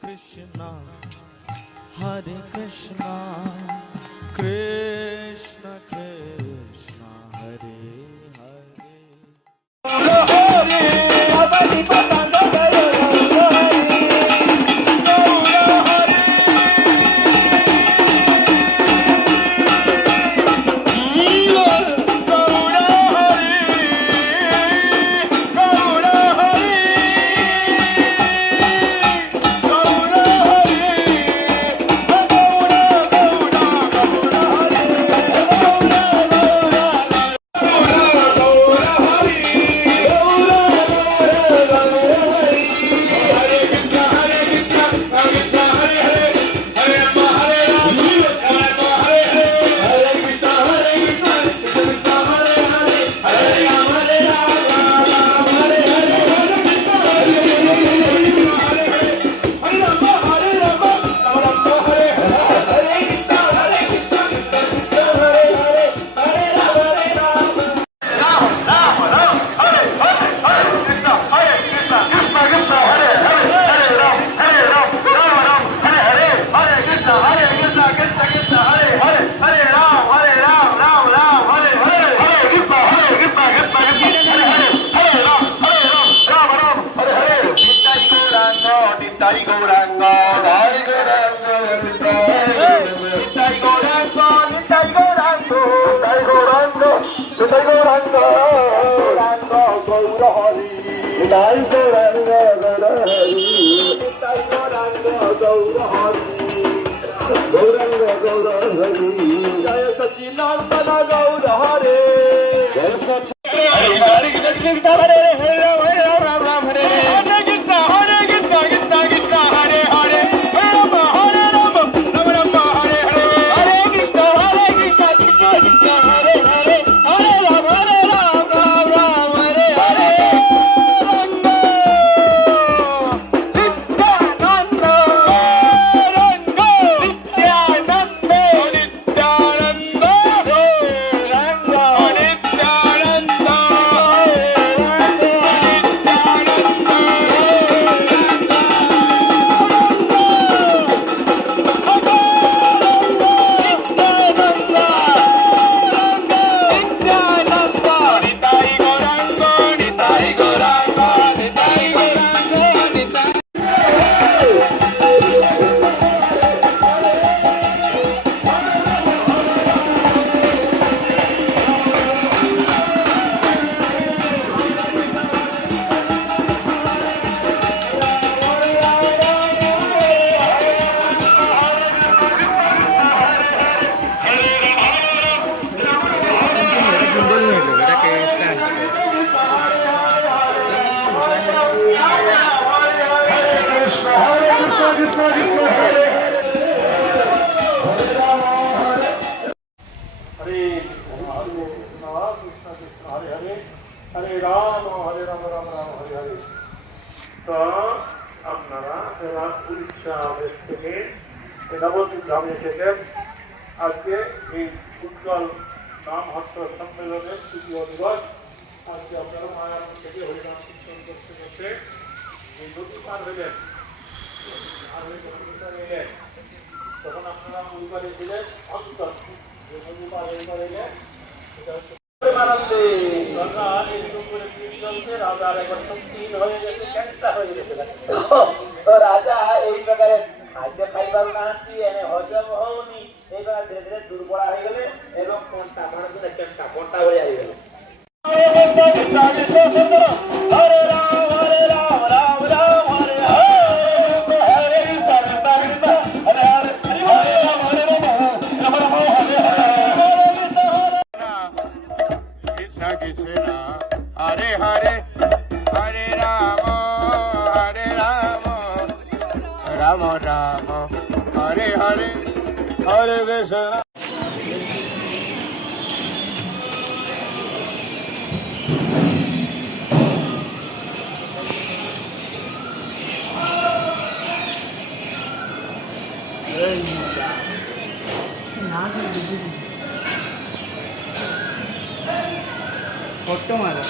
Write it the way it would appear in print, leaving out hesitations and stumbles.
Krishna Hare Krishna Krishna Krishna Hare আজকে এই উজ্জ্বল নাম হস্ত সম্মেলনের তৃতীয় দিবস। আজকে আপনারা মায়াপুর থেকে হরিনাম কীর্তন করতে করতে এই নদী পার হইলেন, আর ওই নদী পার এলেন, তখন আপনারা নদী পারে ছিলেন অন্তর, যে নদী পার এই পার এলেন সেটা হচ্ছে রাজার একবার শক্তিহীন হয়ে গেছে, চ্যাংটা হয়ে গেছে। রাজা এই প্রকারে খাদ্য খাইবার নাহাନ୍ତି এনে হজম হওনি, এই প্রকার ধীরে ধীরে দুর্বল হয়ে গেলে এবং কোনটা মানুষ একটা কোনটা হয়ে গেল। রাম রাম হরে হরে হরে কৃষ্ণ। ফটো মারা